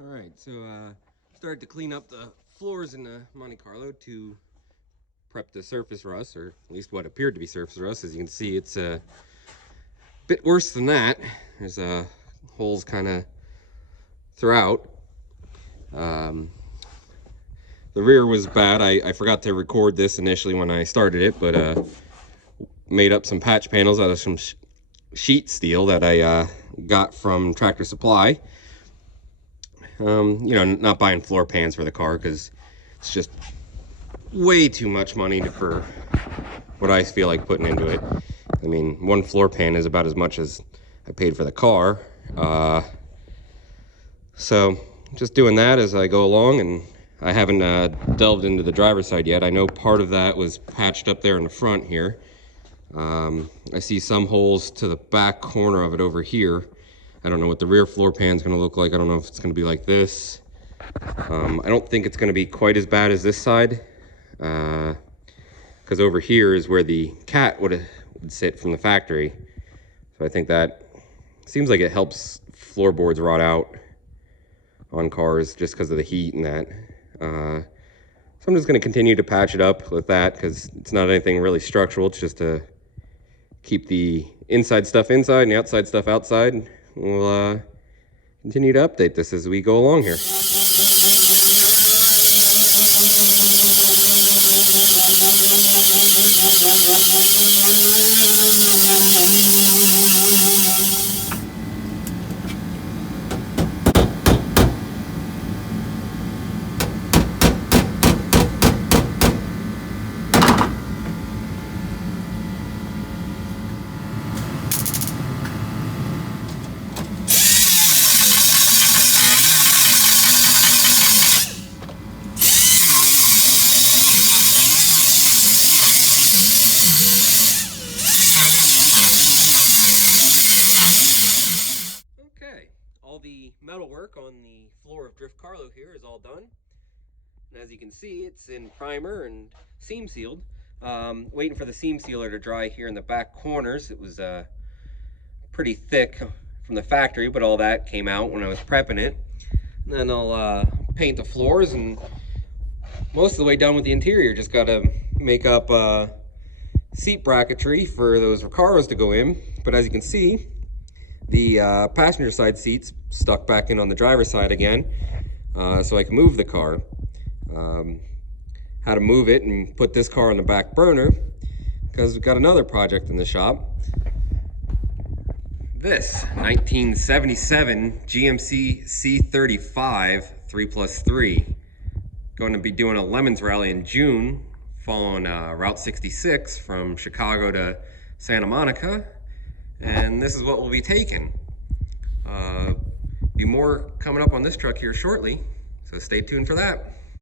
All right, so started to clean up the floors in the Monte Carlo to prep the surface rust, or at least what appeared to be surface rust. As you can see, it's a bit worse than that. There's holes kind of throughout. The rear was bad. I forgot to record this initially when I started it, but made up some patch panels out of some sheet steel that I got from Tractor Supply. You know, not buying floor pans for the car because it's just way too much money for what I feel like putting into it. I mean, one floor pan is about as much as I paid for the car. So just doing that as I go along, and I haven't delved into the driver's side yet. I know part of that was patched up there in the front here. I see some holes to the back corner of it over here. I don't know what the rear floor pan is going to look like. I don't know if it's going to be like this. I don't think it's going to be quite as bad as this side, because over here is where the cat would sit from the factory. So I think that seems like it helps floorboards rot out on cars just because of the heat and that. So I'm just going to continue to patch it up with that because it's not anything really structural. It's just to keep the inside stuff inside and the outside stuff outside. We'll continue to update this as we go along here. All the metal work on the floor of Drift Carlo here is all done. And as you can see, it's in primer and seam sealed. Waiting for the seam sealer to dry here in the back corners. It was pretty thick from the factory, but all that came out when I was prepping it. And then I'll paint the floors, and most of the way done with the interior. Just got to make up seat bracketry for those Recaros to go in. But as you can see, the passenger side seats stuck back in on the driver's side again, so I can move the car. How to move it and put this car on the back burner because we've got another project in the shop. This 1977 GMC C35 3+3. Going to be doing a Lemons rally in June, following Route 66 from Chicago to Santa Monica. And this is what we'll be taking. Be more coming up on this truck here shortly, so stay tuned for that.